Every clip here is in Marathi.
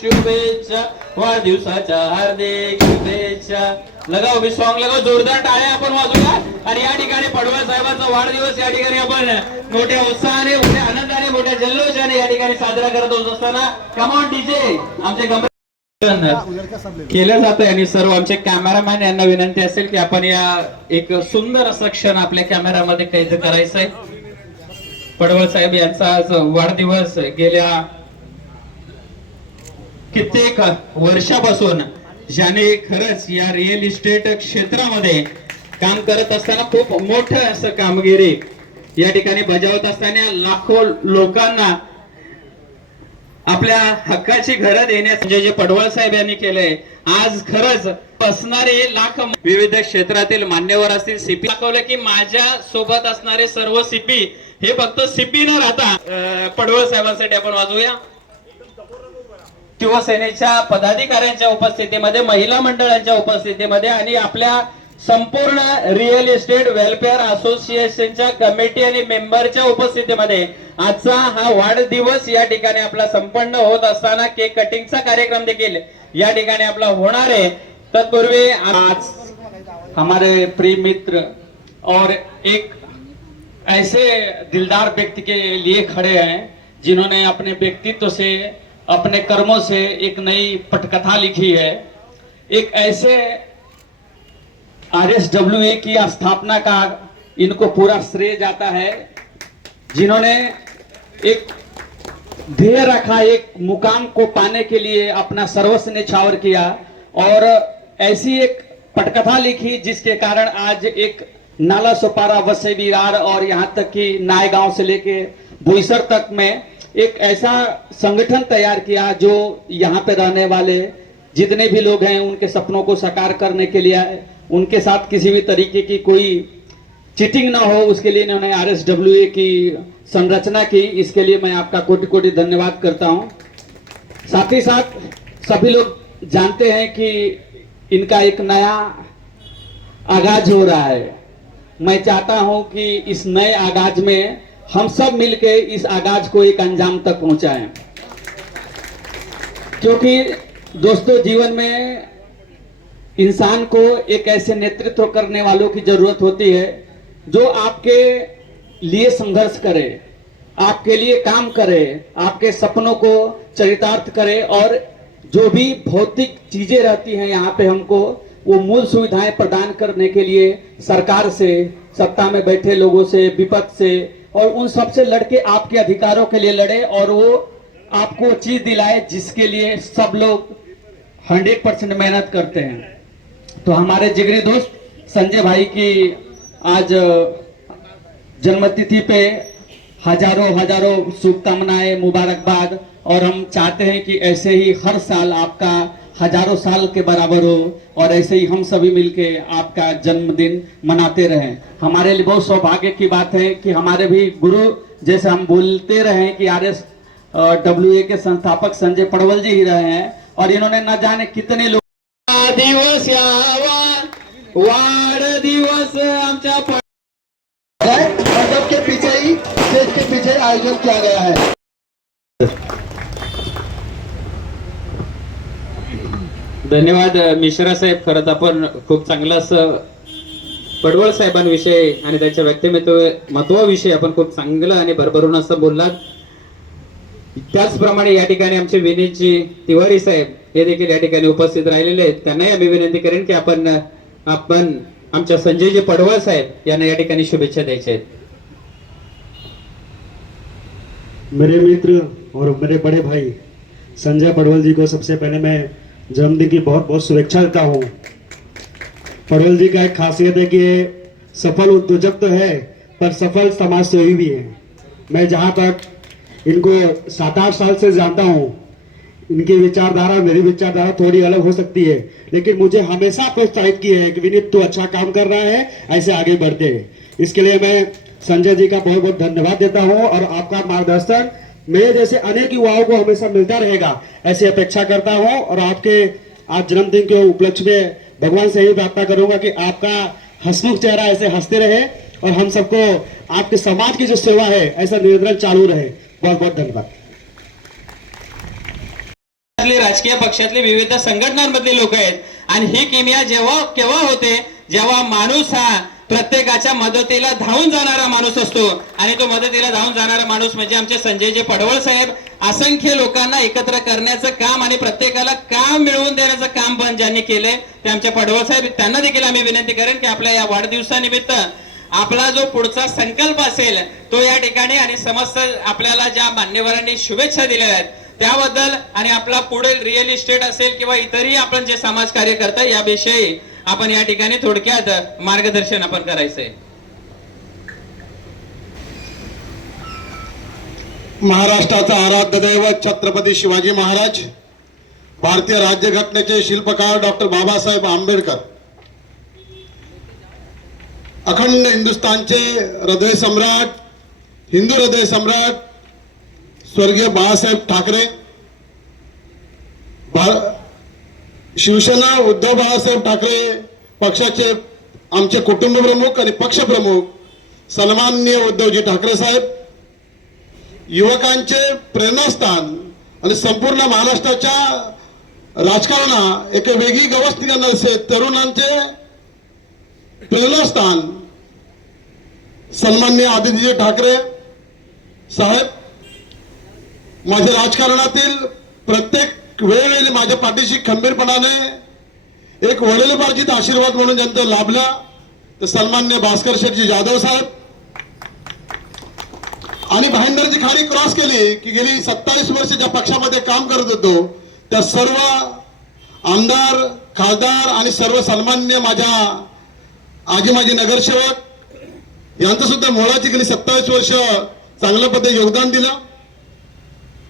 शुभेच्छा, वाढदिवसाच्या हार्दिक शुभेच्छा. लगाव मी सॉंग लगाव, जोरदार टाळ्या आपण वाजूया. आणि या ठिकाणी पडवळ साहेबांचा वाढदिवस या ठिकाणी आपण मोठ्या उत्साहाने, मोठ्या आनंदाने, मोठ्या जल्लोषाने या ठिकाणी साजरा करत होत असताना कमॉन डीजे आमचे केलं जात आहे. आणि सर्व आमचे कॅमेरामॅन यांना विनंती असेल की आपण या एक सुंदर असं क्षण आपल्या कॅमेरामध्ये कैद करायचं आहे. पडवळ साहेब यांचा आज वाढदिवस. गेल्या कित्येक वर्षापासून ज्याने खरंच या रिअल इस्टेट क्षेत्रामध्ये काम करत असताना खूप मोठं असं कामगिरी या ठिकाणी बजावत असताना लाखो लोकांना आपल्या हक्काची घरं देण्यास जे पडवळ साहेब यांनी केलंय, आज खरंच असणारे लाख विविध क्षेत्रातील मान्यवर असतील. सीपी दाखवलं की माझ्या सोबत असणारे सर्व सीपी हे फक्त सीपी न राहता पडवळ साहेबांसाठी आपण वाजवूया. शिवसेनेच्या पदाधिकाऱ्यांच्या उपस्थितीमध्ये, महिला मंडळांच्या उपस्थितीमध्ये आणि आपल्या संपूर्ण रिअल इस्टेट वेलफेअर असोसिएशनच्या कमिटी आणि मेंबरच्या उपस्थितीमध्ये आजचा हा वाढदिवस या ठिकाणी आपला संपन्न होत असताना केक कटिंगचा कार्यक्रम देखील या ठिकाणी आपला होणार आहे. तत्पूर्वी आज हमारे प्रिय मित्र और एक ऐसे दिलदार व्यक्ति के लिए खड़े हैं जिन्होंने अपने व्यक्तित्व से, अपने कर्मों से एक नई पटकथा लिखी है. एक ऐसे RSWA की स्थापना का इनको पूरा श्रेय जाता है जिन्होंने एक ध्येय रखा, एक मुकाम को पाने के लिए अपना सर्वस्व न्यौछावर किया और ऐसी एक पटकथा लिखी जिसके कारण आज एक नाला सोपारा, वसई विरार और यहाँ तक कि नाय गांव से लेके बोईसर तक में एक ऐसा संगठन तैयार किया जो यहाँ पे रहने वाले जितने भी लोग हैं उनके सपनों को साकार करने के लिए, उनके साथ किसी भी तरीके की कोई चीटिंग ना हो, उसके लिए इन्होंने RSWA की संरचना की. इसके लिए मैं आपका कोटि कोटि धन्यवाद करता हूं. साथ ही साथ सभी लोग जानते हैं कि इनका एक नया आगाज हो रहा है. मैं चाहता हूं कि इस नए आगाज में हम सब मिलके इस आगाज को एक अंजाम तक पहुंचाएं, क्योंकि दोस्तों जीवन में इंसान को एक ऐसे नेतृत्व करने वालों की जरूरत होती है जो आपके लिए संघर्ष करे, आपके लिए काम करे, आपके सपनों को चरितार्थ करे और जो भी भौतिक चीजें रहती हैं यहाँ पे हमको वो मूल सुविधाएं प्रदान करने के लिए सरकार से, सत्ता में बैठे लोगों से, विपक्ष से और उन सबसे लड़के आपके अधिकारों के लिए लड़े और वो आपको चीज दिलाए जिसके लिए सब लोग 100% मेहनत करते हैं. तो हमारे जिगरी दोस्त संजय भाई की आज जन्मतिथि पे हजारों शुभकामनाएं, मुबारकबाद. और हम चाहते हैं कि ऐसे ही हर साल आपका हजारों साल के बराबर हो और ऐसे ही हम सभी मिलके आपका जन्मदिन मनाते रहें. हमारे लिए बहुत सौभाग्य की बात है कि हमारे भी गुरु, जैसे हम बोलते रहे कि RSWA के संस्थापक संजय पडवल जी ही रहे हैं और इन्होंने न जाने कितने लोग दिवस यावा वाढदिवस आमच्या मंडप के पीछे ही, स्टेज के पीछे आयोजन किया गया है. धन्यवाद मिश्रा साहेब. खरंच आपण खूप चांगलं असं पडवळ साहेबांविषयी आणि त्यांच्या व्यक्तिमत्वाविषयी आपण खूप चांगलं आणि भरभरून असं बोललात. त्याचप्रमाणे या ठिकाणी आमचे विनीतजी तिवारी साहेब हे देखील या ठिकाणी उपस्थित राहिलेले आहेत. त्यांनाही आम्ही विनंती करेन की आपण आमच्या संजयजी पडवळ साहेब यांना या ठिकाणी शुभेच्छा द्यायच्या आहेत. मेरे मित्र और मेरे बड़े भाई संजय पडवल जी को सबसे पहले मैं जन्मदिन की बहुत बहुत शुभेच्छा देता हूँ. पडवल जी का एक खासियत है कि सफल उद्योजक तो है पर सफल समाज सेवी भी है. मैं जहाँ तक इनको 7-8 साल से जानता हूँ, इनकी विचारधारा मेरी विचारधारा थोड़ी अलग हो सकती है, लेकिन मुझे हमेशा प्रोत्साहित किए हैं कि विनीत तू अच्छा काम कर रहा है, ऐसे आगे बढ़ते हैं. इसके लिए मैं संजय जी का बहुत बहुत धन्यवाद देता हूँ और आपका मार्गदर्शन मेरे जैसे अनेक युवाओं को हमेशा मिलता रहेगा ऐसी अपेक्षा करता हूँ. और आपके आज जन्मदिन के उपलक्ष्य में भगवान से यही प्रार्थना करूंगा कि आपका हंसमुख चेहरा ऐसे हंसते रहे और हम सबको आपके समाज की जो सेवा है ऐसा निरंतर चालू रहे. बहुत बहुत धन्यवाद. राजकीय पक्षातले विविध संघटनांमधले लोक आहेत आणि ही किमया केव्हा होते जेव्हा माणूस हा प्रत्येकाच्या मदतीला धावून जाणारा माणूस असतो आणि तो मदतीला धावून जाणारा माणूस म्हणजे आमचे संजयजी पडवळ साहेब. असंख्य लोकांना एकत्र करण्याचं काम आणि प्रत्येकाला काम मिळवून देण्याचं काम पण ज्यांनी केलंय ते आमचे पडवळ साहेब. त्यांना देखील आम्ही विनंती करेन की आपल्या या वाढदिवसानिमित्त आपला जो पुढचा संकल्प असेल तो या ठिकाणी आणि समस्त आपल्याला ज्या मान्यवरांनी शुभेच्छा दिल्या आहेत त्याबद्दल आणि आपला पुढील रिअल इस्टेट असेल किंवा इतरही आपण जे समाज कार्य करताय याविषयी आपण या ठिकाणी थोडक्यात मार्गदर्शन आपण करायचंय. महाराष्ट्राचा आराध्य दैवत छत्रपती शिवाजी महाराज, भारतीय राज्यघटनेचे शिल्पकार डॉक्टर बाबासाहेब आंबेडकर, अखंड हिंदुस्थानचे हृदय सम्राट, हिंदू हृदय सम्राट स्वर्गीय बाळासाहेब ठाकरे, शिवसेना उद्धव बाळासाहेब ठाकरे पक्षाचे आमचे कुटुंब प्रमुख आणि पक्ष प्रमुख सन्माननीय उद्धवजी ठाकरे साहेब, युवकांचे प्रेरणास्थान आणि संपूर्ण महाराष्ट्राच्या राजकारणात एक वेगळी गवस निघणार असे तरुणांचे प्रेरणास्थान सन्माननीय आदित्यजी ठाकरे साहेब, माझ्या राजकारणातील प्रत्येक वेळोवेळी माझ्या पाठीशी खंबीरपणाने एक वडीलपार्जित आशीर्वाद म्हणून ज्यांचा लाभला तर सन्माननीय भास्कर शेठजी जाधव साहेब, आणि भाईंदरची खाडी क्रॉस केली की गेली 27 वर्ष ज्या पक्षामध्ये काम करत होतो त्या सर्व आमदार, खासदार आणि सर्व सन्माननीय माझ्या आजी माजी नगरसेवक यांचं सुद्धा मोळाची गेली 27 वर्ष चांगल्या पद्धतीने योगदान दिलं.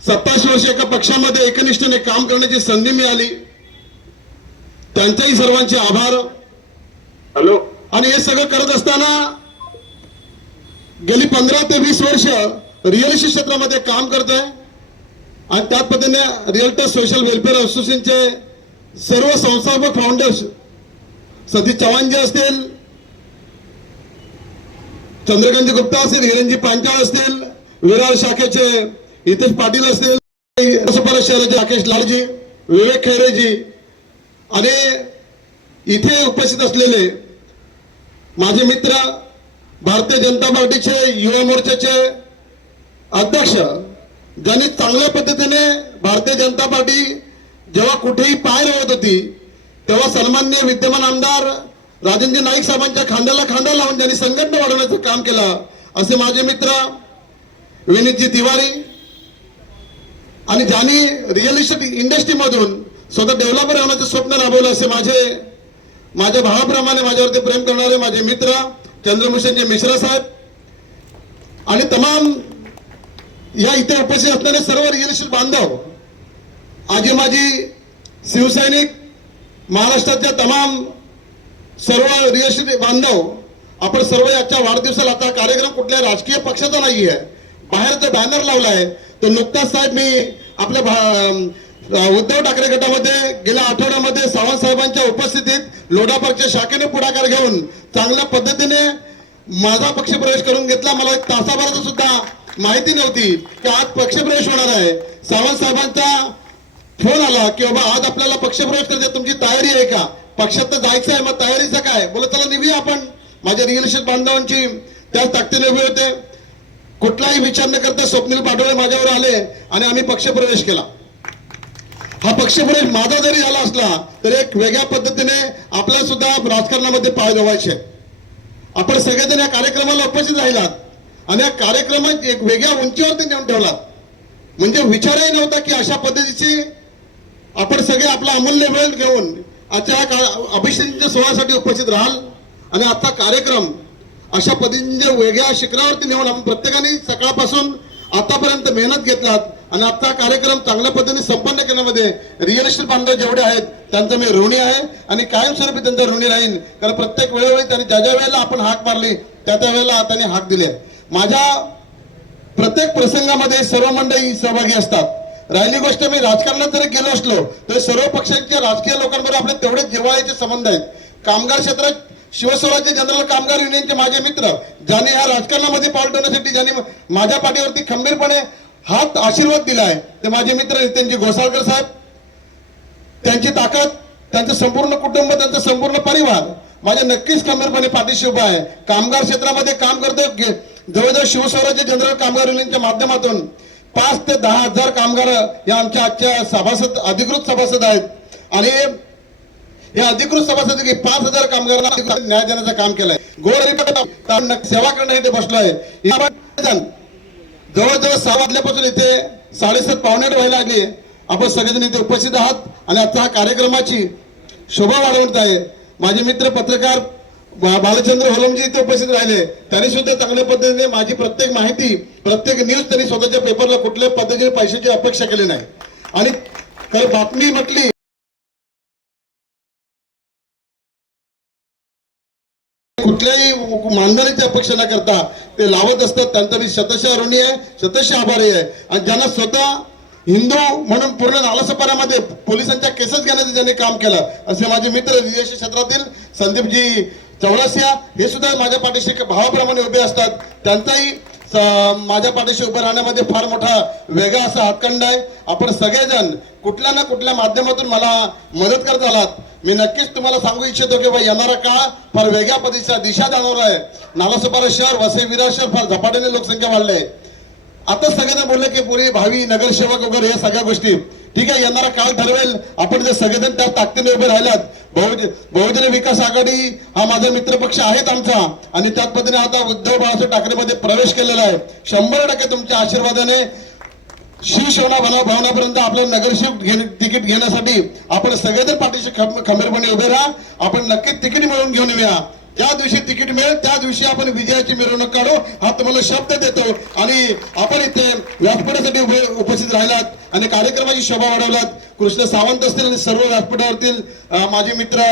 27 वर्ष एका पक्षामध्ये एकनिष्ठेने काम करण्याची संधी मिळाली. त्यांचाही सर्वांचे आभार. हॅलो. आणि हे सगळं करत असताना गेली 15 ते 20 वर्ष रिअल इस्टेट क्षेत्रामध्ये काम करतोय आणि त्याच पद्धतीने रिअल्टर सोशल वेलफेअर असोसिएशनचे सर्व संस्थापक फाउंडर्स सतीश चव्हाणजी असतील, चंद्रकांत गुप्ता असतील, हिरणजी पांचाळ असतील, विरार शाखेचे हितेश पाटील असतील, शहराचे राकेश लालजी, विवेक खैरेजी आणि इथे उपस्थित असलेले माझे मित्र भारतीय जनता पार्टीचे युवा मोर्चाचे अध्यक्ष ज्यांनी चांगल्या पद्धतीने भारतीय जनता पार्टी जेव्हा कुठेही पाय रोवत होती तेव्हा सन्माननीय विद्यमान आमदार राजेंद्र नाईक साहेबांच्या खांद्याला खांदा लावून ज्यांनी संघटना वाढवण्याचं काम केलं असे माझे मित्र विनीतजी तिवारी, आणि ज्यांनी रिअल इस्टेट इंडस्ट्रीमधून स्वतः डेव्हलपर होण्याचं स्वप्न राबवलं असे माझ्या भावाप्रमाणे माझ्यावरती प्रेम करणारे माझे मित्र चंद्रभूषणजी मिश्रा साहेब, आणि तमाम या इथे उपस्थित असणारे सर्व रिअल इस्टेट बांधव, आजी माजी शिवसैनिक, महाराष्ट्राच्या तमाम सर्व रिअल इस्टेट बांधव, आपण सर्व याच्या वाढदिवसाला आता कार्यक्रम कुठल्या राजकीय पक्षाचा नाही आहे, बाहेरचा बॅनर लावलाय तो नुकताच साहेब मी आपल्या उद्धव ठाकरे गटामध्ये गेल्या आठवड्यामध्ये सावंत साहेबांच्या उपस्थितीत लोढापार्कच्या शाखेने पुढाकार घेऊन चांगल्या पद्धतीने माझा पक्षप्रवेश करून घेतला. मला एक तासाभराचा सुद्धा माहिती नव्हती की आज पक्षप्रवेश होणार आहे. सावंत साहेबांचा फोन आला की बाबा आज आपल्याला पक्षप्रवेश करायचा, तुमची तयारी आहे का? पक्षात तर जायचं आहे, मग तयारीचं काय? बोला चला निघूया आपण. माझ्या रिअल इस्टेट बांधवांची त्याच ताकदीने उभे होते. कुठलाही विचार न करता स्वप्नील पाटोळे माझ्यावर आले आणि आम्ही पक्षप्रवेश केला. हा पक्षप्रवेश माझा जरी झाला असला तरी एक वेगळ्या पद्धतीने आपल्याला सुद्धा राजकारणामध्ये पाय रोवायचे. आपण सगळेजण या कार्यक्रमाला उपस्थित राहिलात आणि या कार्यक्रमात एक वेगळ्या उंचीवरती नेऊन ठेवलात. म्हणजे विचारही नव्हता की अशा पद्धतीची आपण सगळे आपला अमूल्य वेळ घेऊन आजच्या अभिषेकाच्या सोहळ्यासाठी उपस्थित राहाल आणि आजचा कार्यक्रम अशा पद्धतीने वेगळ्या शिखरावरती नेऊन आपण प्रत्येकाने सकाळपासून आतापर्यंत मेहनत घेतलात आणि आजचा कार्यक्रम चांगल्या पद्धतीने संपन्न करण्यामध्ये रिअल इस्टेट बांधव जेवढे आहेत त्यांचा मी ऋणी आहे आणि कायमस्वरूपी त्यांचा ऋणी राहीन. कारण प्रत्येक वेळोवेळी त्यांनी ज्या वेळेला आपण हाक मारली त्या वेळेला त्यांनी हाक दिली आहे. माझ्या प्रत्येक प्रसंगामध्ये सर्व मंडळी सहभागी असतात. राहिली गोष्ट मी राजकारणात जरी गेलो असलो तर सर्व पक्षांच्या राजकीय लोकांबरोबर आपले तेवढेच जिव्हाळ्याचे संबंध आहेत. कामगार क्षेत्रात शिवस्वराज्य जनरल कामगार युनियनचे माझे मित्र ज्यांनी ह्या राजकारणामध्ये पाऊल ठेवण्यासाठी ज्यांनी माझ्या पाठीवरती खंबीरपणे हात आशीर्वाद दिलाय ते माझे मित्र नितीनजी घोसाळकर साहेब, त्यांची ताकद, त्यांचं संपूर्ण कुटुंब, त्यांचा संपूर्ण परिवार माझ्या नक्कीच खंबीरपणे पाठीशी उभा आहे. कामगार क्षेत्रामध्ये काम करतो, जवळजवळ शिवस्वराज्य जनरल कामगार युनियनच्या माध्यमातून 5 ते 10 हजार कामगार या आमच्या आजच्या सभासद, अधिकृत सभासद आहेत. आणि या अधिकृत सभासद 5,000 कामगारांना न्याय देण्याचं काम केलंय. गोरगरिबांना सेवा करणं इथे बसलोय. जवळजवळ 6 वाजल्यापासून इथे 7:30 पावणे 8 व्हायला लागली. आपण सगळेजण इथे उपस्थित आहात आणि आजचा हा कार्यक्रमाची शोभा वाढवत आहे. माझे मित्र पत्रकार बालचंद्र होलमजी इथे उपस्थित राहिले. त्यांनी सुद्धा चांगल्या पद्धतीने माझी प्रत्येक माहिती, प्रत्येक न्यूज त्यांनी स्वतःच्या पेपरला कुठल्याही पद्धतीने पैशाची अपेक्षा केली नाही. आणि काही बातमी म्हटली कुठल्याही मानधनाची अपेक्षा न करता ते लावत असतात. त्यांचा मी शतशः ऋणी आहे, शतशः आभारी आहे. आणि ज्यांना स्वतः हिंदू म्हणून पूर्ण नालासोपाऱ्यामध्ये पोलिसांच्या केसेस घेण्याचं ज्यांनी काम केलं असे माझे मित्र विदेश क्षेत्रातील संदीपजी चौरसिया हे सुद्धा माझ्या पाठीशी भावाप्रमाणे उभे असतात. त्यांचाही माझ्या पाठीशी उभं राहण्यामध्ये फार मोठा वेगळा असा हातखंड आहे. आपण सगळेजण कुठल्या ना कुठल्या माध्यमातून मला मदत करत आलात. मी नक्कीच तुम्हाला सांगू इच्छितो की येणारा काळ फार वेगळ्या पद्धतीचा दिशा जाणवला आहे. नालासोपारा शहर, वसई विरार शहर फार झपाट्याने लोकसंख्या वाढली आहे. आता सगळेजण बोलले की पुढे भावी नगरसेवक वगैरे हे सगळ्या गोष्टी ठीक आहे, येणारा काळ ठरवेल. आपण जे सगळेजण त्या ताकदीने उभे राहिल्यात. बहुजन विकास आघाडी हा माझा मित्रपक्ष आहेत आमचा आणि त्याच पद्धतीने आता उद्धव बाळासाहेब ठाकरेमध्ये प्रवेश केलेला आहे. 100% तुमच्या आशीर्वादाने शिवसेना भवनापर्यंत आपलं नगरसेवक तिकीट घेण्यासाठी आपण सगळेजण पाठीशी खंबीरपणे उभे राहा. आपण नक्कीच तिकीट मिळवून घेऊन येऊया. ज्या दिवशी तिकीट मिळेल त्या दिवशी आपण विजयाची मिरवणूक काढू हा तुम्हाला शब्द देतो. आणि आपण इथे व्यासपीठासाठी उपस्थित राहिलात आणि कार्यक्रमाची शोभा वाढवलात. कृष्ण सावंत असतील आणि सर्व व्यासपीठावरील माझे मित्र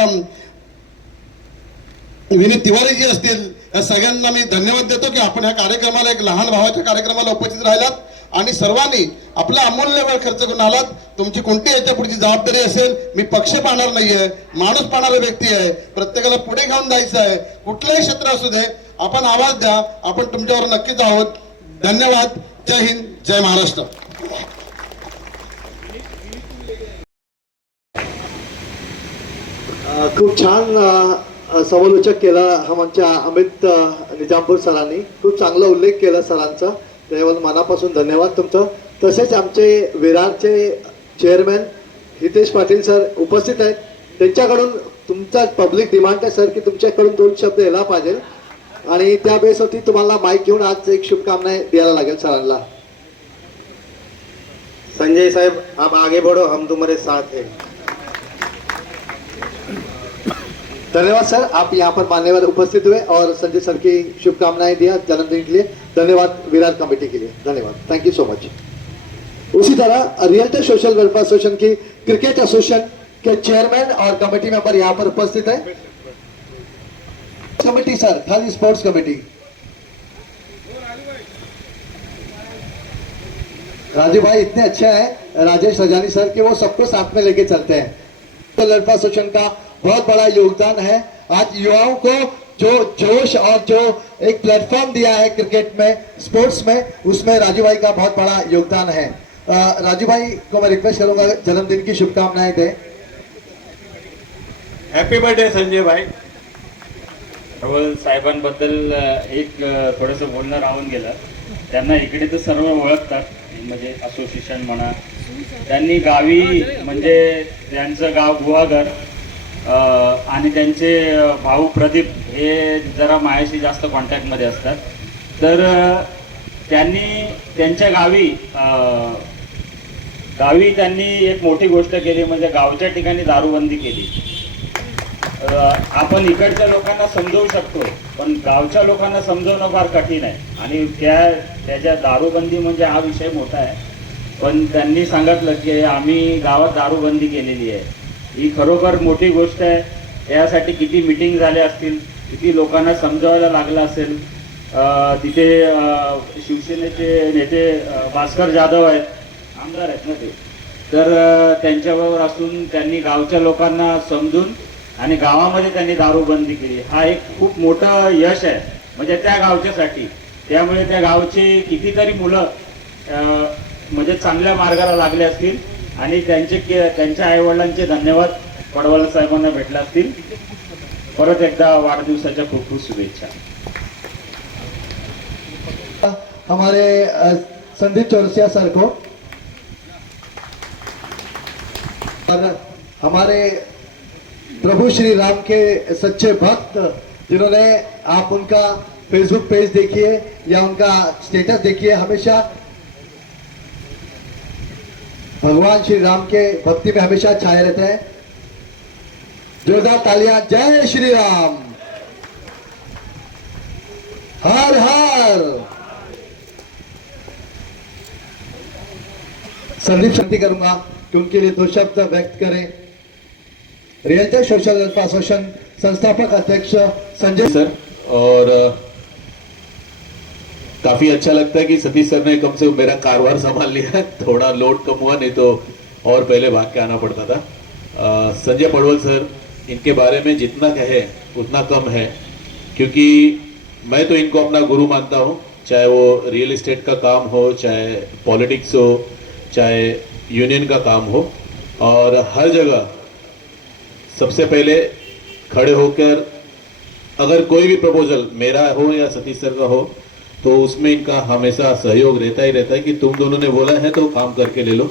विनीत तिवारीजी असतील, या सगळ्यांना मी धन्यवाद देतो की आपण ह्या कार्यक्रमाला, एक लहान भावाच्या कार्यक्रमाला उपस्थित राहिलात आणि सर्वांनी आपला अमूल्य वेळ खर्च करून आलात. तुमची कोणती याच्या पुढची जबाबदारी असेल, मी पक्ष पाहणार नाहीये, माणूस पाहणारा व्यक्ती आहे. प्रत्येकाला पुढे घेऊन जायचं आहे. कुठलंही क्षेत्र असू दे, आपण आवाज द्या. आपण तुमच्यावर नक्कीच आहोत. धन्यवाद. जय हिंद, जय महाराष्ट्र. खूप छान समालोचक केला आमच्या अमित निजामपूर सरांनी. खूप चांगला उल्लेख केला सरांचा, त्याबद्दल मनापासून धन्यवाद तुमचं. तसेच आमचे विरारचे चेअरमॅन हितेश पाटील सर उपस्थित आहेत. त्यांच्याकडून तुमचा पब्लिक डिमांड आहे सर की तुमच्याकडून 2 शब्द यायला पाहिजे आणि त्या बेसवरती तुम्हाला माईक घेऊन आज एक शुभकामना द्यायला लागेल सरांना. संजय साहब, आप आगे बढ़ो, हम तुम्हारे साथ हैं. धन्यवाद सर, आप यहाँ पर मान्यवर उपस्थित हुए और संजय सर की शुभकामनाएं दिया जन्मदिन के लिए. धन्यवाद विरार कमेटी के लिए, धन्यवाद, थैंक यू सो मच. उसी तरह रियल्टी सोशल वेलफेयर एसोसिएशन की क्रिकेट एसोसिएशन के चेयरमैन और कमेटी मेंबर यहाँ पर उपस्थित है. कमेटी सर, खाली स्पोर्ट्स कमेटी. राजू भाई इतने अच्छे हैं राजेश रजानी सर कि वो सबको साथ में लेके चलते हैं. तो वेलफेयर एसोसिएशन का बहुत बड़ा योगदान है. आज युवाओं को जो जोश और जो एक प्लेटफॉर्म दिया है क्रिकेट में, स्पोर्ट्स में, उसमें राजू भाई का बहुत बड़ा योगदान है. राजू भाई को मैं रिक्वेस्ट करूंगा जन्मदिन की शुभकामनाएं दें. हॅपी बर्थडे संजय भाई. प्रबळ साहेबांबद्दल एक थोडंसं बोलणं राहून गेलं. त्यांना इकडे तर सर्व ओळखतात, म्हणजे असोसिएशन म्हणा. त्यांनी गावी, म्हणजे त्यांचं गाव गुहागर आणि त्यांचे भाऊ प्रदीप हे जरा माझ्याशी जास्त कॉन्टॅक्टमध्ये असतात. तर त्यांनी त्यांच्या गावी त्यांनी एक मोठी गोष्ट केली, म्हणजे गावच्या ठिकाणी दारूबंदी केली. आपण इकडच्या लोकांना समजवू शकतो, पण गावच्या लोकांना समजवणं फार कठीण आहे. आणि त्याच्या दारूबंदी म्हणजे हा विषय मोठा आहे. पण त्यांनी सांगितलं की आम्ही गावात दारूबंदी केलेली आहे. ही खरोखर मोठी गोष्ट आहे. यासाठी किती मीटिंग झाल्या असतील, किती लोकांना समजावायला लागलं असेल. तिथे शिवसेनेचे नेते भास्कर जाधव आहेत, आमदार आहेत ना ते, तर त्यांच्याबरोबर असून त्यांनी गावच्या लोकांना समजून आणि गावामध्ये त्यांनी दारूबंदी केली. हा एक खूप मोठं यश आहे म्हणजे त्या गावच्यासाठी. त्यामुळे त्या गावचे कितीतरी मुलं म्हणजे चांगल्या मार्गाला लागले असतील. आणि त्यांच्या आईवडिलांचे धन्यवाद पडवळ साहेबांना भेटले असतील. परत एकदा वाढदिवसाच्या खूप खूप शुभेच्छा. हमारे संदीप चौरसिया सर को और हमारे प्रभु श्री राम के सच्चे भक्त जिन्होंने आप उनका फेसबुक पेज देखिए या उनका स्टेटस देखिए, हमेशा भगवान श्री राम के भक्ति में हमेशा छाए रहते हैं. जोरदार तालियां. जय श्री राम. हर हर. संदीप शक्ति करूंगा कि उनके लिए 2 शब्द व्यक्त करें. रियल्टर सोशल वेलफेयर एसोसिएशन संस्थापक अध्यक्ष संजय सर. और काफी अच्छा लगता है कि सतीश सर ने कम से कम मेरा कारोबार संभाल लिया. थोड़ा लोड कम हुआ, नहीं तो और पहले भाग के आना पड़ता था. संजय पडवल सर, इनके बारे में जितना कहे उतना कम है, क्योंकि मैं तो इनको अपना गुरु मानता हूँ. चाहे वो रियल एस्टेट का काम हो, चाहे पॉलिटिक्स हो, चाहे यूनियन का काम हो, और हर जगह सबसे पहले खड़े होकर अगर कोई भी प्रपोजल मेरा हो या सतीश सर का हो तो उसमें इनका हमेशा सहयोग रहता ही रहता है कि तुम दोनों ने बोला है तो काम करके ले लो.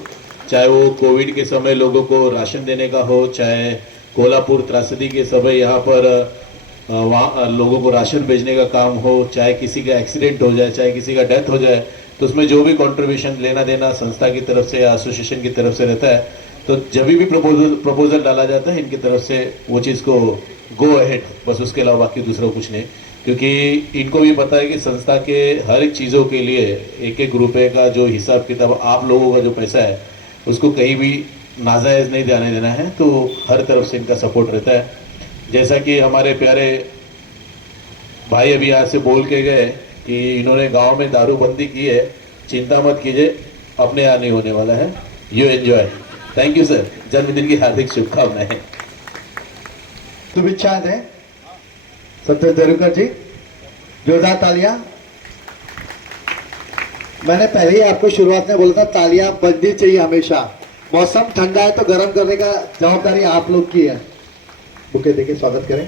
चाहे वो कोविड के समय लोगों को राशन देने का हो, चाहे कोल्हापुर त्रासदी के समय यहाँ पर वहाँ लोगों को राशन भेजने का काम हो, चाहे किसी का एक्सीडेंट हो जाए, चाहे किसी का डेथ हो जाए, तो उसमें जो भी कंट्रीब्यूशन लेना देना संस्था की तरफ से या एसोसिएशन की तरफ से रहता है, तो जब भी प्रपोजल डाला जाता है इनकी तरफ से वो चीज़ को गो अहेड, बस उसके अलावा बाकी दूसरा कुछ नहीं. क्योंकि इनको भी पता है कि संस्था के हर एक चीज़ों के लिए 1-1 रुपए का जो हिसाब किताब, आप लोगों का जो पैसा है उसको कहीं भी नाजायज़ नहीं जाने देना है. तो हर तरफ से इनका सपोर्ट रहता है. जैसा कि हमारे प्यारे भाई अभी यहाँ से बोल के गए कि इन्होंने गांव में दारूबंदी की है, चिंता मत कीजिए, अपने यहाँ नहीं होने वाला है. You enjoy. Thank you sir. जन्मदिन की हार्दिक शुभकामनाएं. शुभेच्छाएं दें सत्य देरुकर जी. जोरदार तालियां. मैंने पहले ही आपको शुरुआत में बोला था तालियां बजनी चाहिए हमेशा. मौसम ठंडा है तो गर्म करने का जवाबदारी आप लोग की है. बुके देके स्वागत करें.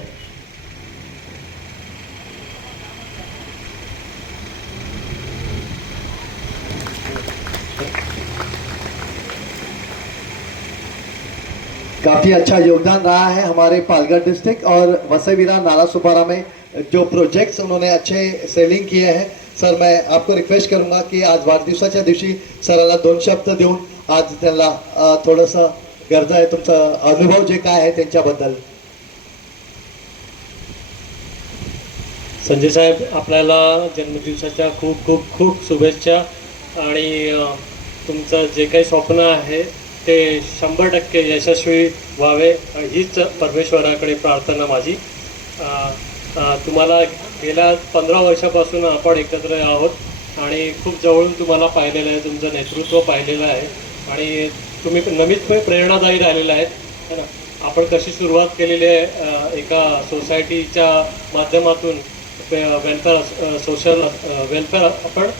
काफी अच्छा योगदान रहा है हमारे पालघर डिस्ट्रिक्ट और वसईविरा नाला सुपारा में जो प्रोजेक्ट्स उन्होंने अच्छे सेलिंग किए हैं. सर, मैं आपको रिक्वेस्ट करूंगा की आज वाढदिवसाच्या दिवशी सरांना 2 शब्द देऊन आज त्यांना थोडंसं गरजा आहे तुमचा अनुभव जे काय आहे त्यांच्याबद्दल. संजय साहेब, आपल्याला जन्मदिवसाच्या खूप खूप खूप शुभेच्छा. आणि तुमचं जे काही स्वप्न आहे ते 100% यशस्वी व्हावे हीच परमेश्वराकडे प्रार्थना माझी. तुम्हाला गेल्या 15 वर्षापासून आपण एकत्र आहोत आणि खूप जवळून तुम्हाला पाहिलेलं आहे, तुमचं नेतृत्व पाहिलेलं आहे आणि तुम्ही नमितपणे प्रेरणादायी राहिलेले आहेत, है ना. आपण कशी सुरुवात केलेली आहे एका सोसायटीच्या माध्यमातून वेलफेअर सोशल वेलफेअर आपण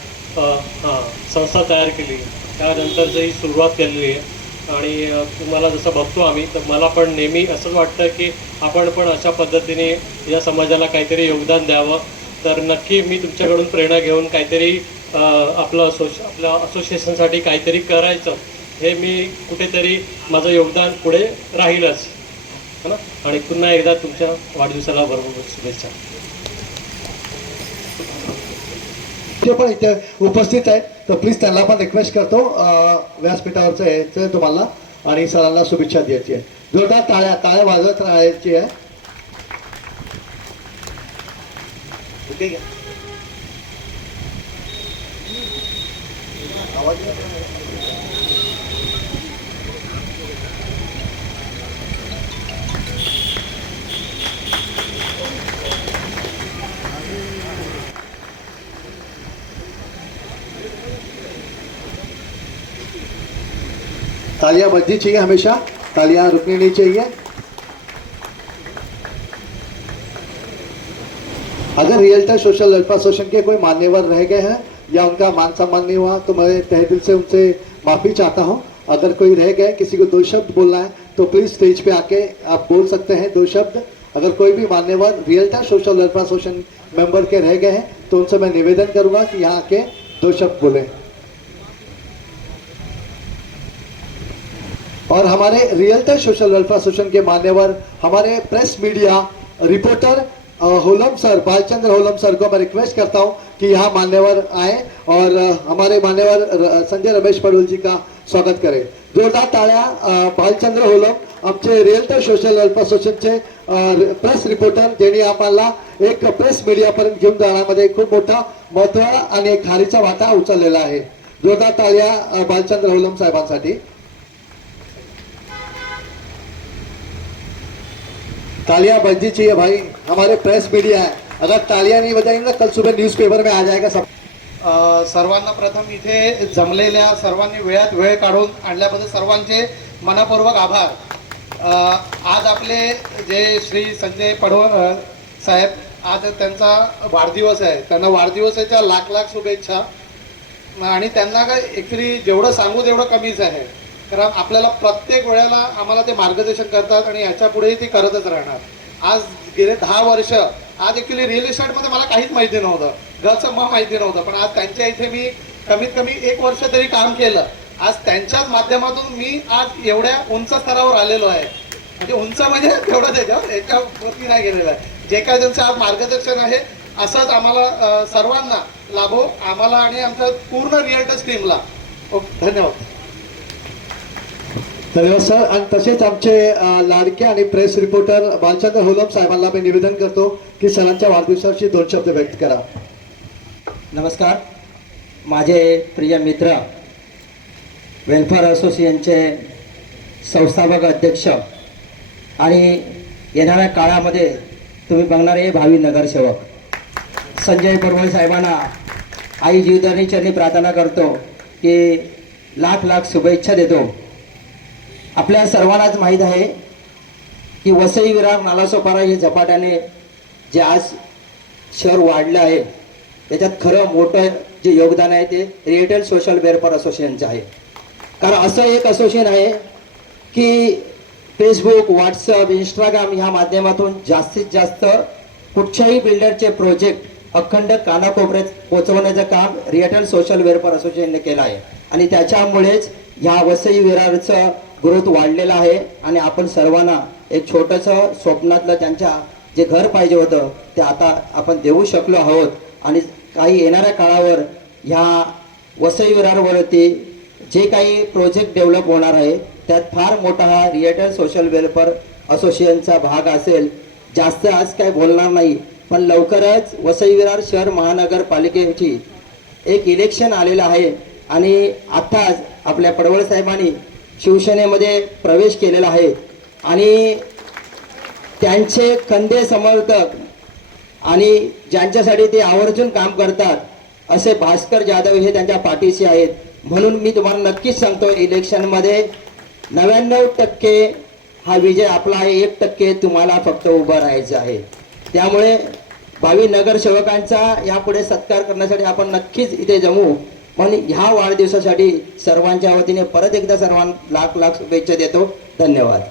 संस्था तयार केली, त्यानंतरची ही सुरुवात केलेली आहे. आणि तुम्हाला जसं बघतो आम्ही, तर मला पण नेहमी असंच वाटतं की आपण पण अशा पद्धतीने या समाजाला काहीतरी योगदान द्यावं. तर नक्की मी तुमच्याकडून प्रेरणा घेऊन काहीतरी आपल्या असोसिएशनसाठी काहीतरी करायचं, हे मी कुठेतरी माझं योगदान पुढे राहीलच, है ना. आणि पुन्हा एकदा तुमच्या वाढदिवसाला बरोबर शुभेच्छा. ते पण इथे उपस्थित आहेत तर प्लीज त्यांना पण रिक्वेस्ट करतो व्यासपीठावरचं यायचं तुम्हाला आणि सरांना शुभेच्छा द्यायची आहे. जोरदार टाळ्या वाजवत राहायची आहे. तालियां बजनी चाहिए हमेशा, तालियां रुकनी नहीं चाहिए. अगर रियल्टर सोशल वेलफेयर एसोसिएशन के कोई मान्यवर रह गए हैं या उनका मान सम्मान नहीं हुआ तो मैं तहे दिल से उनसे माफ़ी चाहता हूं. अगर कोई रह गए, किसी को 2 शब्द बोलना है तो प्लीज स्टेज पे आके आप बोल सकते हैं 2 शब्द। अगर कोई भी मान्यवर realtor social welfare association member के रह गए हैं तो उनसे मैं निवेदन करूंगा कि यहाँ आके 2 शब्द बोले। और हमारे रियल्टर सोशल वेलफेयर एसोसिएशन के मान्यवर हमारे press media reporter Holam sir, Balchandra Holam sir को मैं रिक्वेस्ट करता हूं कि यहाँ मान्यवर आए और हमारे मान्यवर संजय रमेश पडवल जी का स्वागत करें। जोरदार टाळ्या बालचंद्र होलम आमचे रिअल्टर सोशल वेलफेअर असोसिएशनचे प्रेस रिपोर्टर, ज्यांनी आम्हाला एक प्रेस मीडियापर्यंत घेऊन जाण्यामध्ये खूप मोठा महत्व आणि एक खारीचा वाटा उचललेला आहे। जोरदार टाळ्या बालचंद्र होलम साहेबांसाठी। तालियां बजनी चाहिए भाई, हमारे प्रेस मीडिया है, अगर तालियां नहीं बजाएंगे कल सुबह न्यूज़पेपर में आ जाएगा सब। सर्वांना प्रथम इथे जमलेल्या सर्वांनी वेळात वेळ काढून आणल्याबद्दल सर्वांचे मनपूर्वक आभार। आज आपले जे श्री संजय पडवळ साहेब, आज त्यांचा वाढदिवस आहे, त्यांना वाढदिवसाच्या लाख लाख शुभेच्छा। आणि त्यांना काय ॲक्च्युली जेवढं सांगू तेवढं कमीच आहे, कारण आपल्याला प्रत्येक वेळेला आम्हाला ते मार्गदर्शन करतात आणि याच्या पुढेही ते करतच राहणार। आज गेले 10 वर्ष, आज ॲक्च्युली रिअल इस्टेटमध्ये मला काहीच माहिती नव्हतं, घरचं माहिती नव्हतं, पण आज त्यांच्या इथे मी कमीत कमी 1 वर्ष तरी काम केलं। आज त्यांच्याच माध्यमातून मी आज एवढ्या उंच स्तरावर आलेलो आहे, म्हणजे उंच म्हणजे तेवढं याच्यावरती नाही गेलेलं आहे। जे काय त्यांचं आज मार्गदर्शन आहे असंच आम्हाला सर्वांना लाभो, आम्हाला आणि आमच्या पूर्ण रिअल्टर्स टीमला। धन्यवाद। धन्यवाद सर। आणि तसेच आमचे लाडके आणि प्रेस रिपोर्टर बालचंद्र होलम साहेबांना मी निवेदन करतो की सरांच्या वाढदिवसाची 2 शब्द व्यक्त करा। नमस्कार, माझे प्रिय मित्र, वेलफेअर असोसिएशनचे संस्थापक अध्यक्ष आणि येणाऱ्या काळामध्ये तुम्ही बघणारे भावी नगरसेवक संजय पडवळ साहेबांना आई जीवदानी चरणी प्रार्थना करतो की लाख लाख शुभेच्छा देतो। आपल्या सर्वांनाच माहीत आहे की वसई विरार नालासोपारा हे झपाट्याने जे आज शहर वाढलं आहे त्याच्यात खरं मोठं जे योगदान आहे ते रिअल्टर सोशल वेलफेअर असोसिएशनचं आहे। कारण असं एक असोसिएशन आहे की फेसबुक, व्हॉट्सअप, इंस्टाग्राम ह्या माध्यमातून जास्तीत जास्त कुठच्याही बिल्डरचे प्रोजेक्ट अखंड कानाकोपऱ्यात पोहोचवण्याचं काम रिअल्टर सोशल वेलफेअर असोसिएशनने केलं आहे आणि त्याच्यामुळेच ह्या वसई विरारचं ग्रोथ वाढलेला आहे। आणि आपण सर्वांना एक छोटंसं स्वप्नातलं त्यांच्या जे घर पाहिजे होतं ते आता आपण देऊ शकलो आहोत आणि काही येणाऱ्या काळावर ह्या वसई विरारवरती जे काही प्रोजेक्ट डेव्हलप होणार आहे त्यात फार मोठा हा रिअल्टर सोशल वेलफेअर असोसिएशनचा भाग असेल। जास्त आज काय बोलणार नाही, पण लवकरच वसई विरार शहर महानगरपालिकेची एक इलेक्शन आलेलं आहे आणि आत्ताच आपल्या पडवळ साहेबांनी शिवसेनेमध्ये प्रवेश केलेला आहे आणि त्यांचे खंदे समर्थक आणि ज्यांच्यासाठी ते आवर्जून काम करतात असे भास्कर जाधव हे त्यांच्या पाठीशी आहेत। म्हणून मी तुम्हाला नक्कीच सांगतो, इलेक्शनमध्ये 99% हा विजय आपला आहे, 1% तुम्हाला फक्त उभं राहायचं आहे। त्यामुळे भावी नगरसेवकांचा यापुढे सत्कार करण्यासाठी आपण नक्कीच इथे जमू। पण ह्या वाढदिवसासाठी सर्वांच्या वतीने परत एकदा सर्वांना लाख लाख शुभेच्छा देतो। धन्यवाद।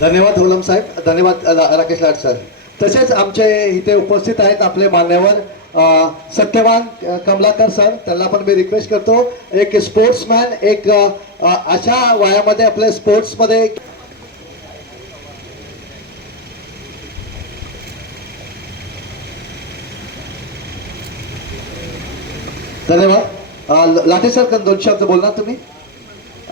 धन्यवाद होलम साहेब, धन्यवाद राकेश लाड सर। तसेच आमचे इथे उपस्थित आहेत आपले मान्यवर सत्यवान कमलाकर सर, त्यांना पण मी रिक्वेस्ट करतो, एक स्पोर्ट्समॅन, एक अशा वयामध्ये आपल्या स्पोर्ट्समध्ये धन्यवाद। लाठे सर, 2 शब्द बोलना तुम्ही।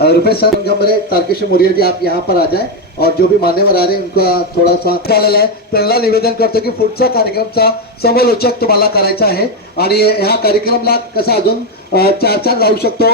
रुपेश सर, गमरे, तारकेश्वर मोरिया जी, आप यहाँ पर आ जाए और जो भी मान्यवर आ रहे हैं उनका थोड़ा सा झालेला आहे त्यांना निवेदन करतो की पुढचा कार्यक्रमचा समालोचक तुम्हाला करायचा आहे आणि ह्या कार्यक्रमाला कसं अजून 4 राहू शकतो।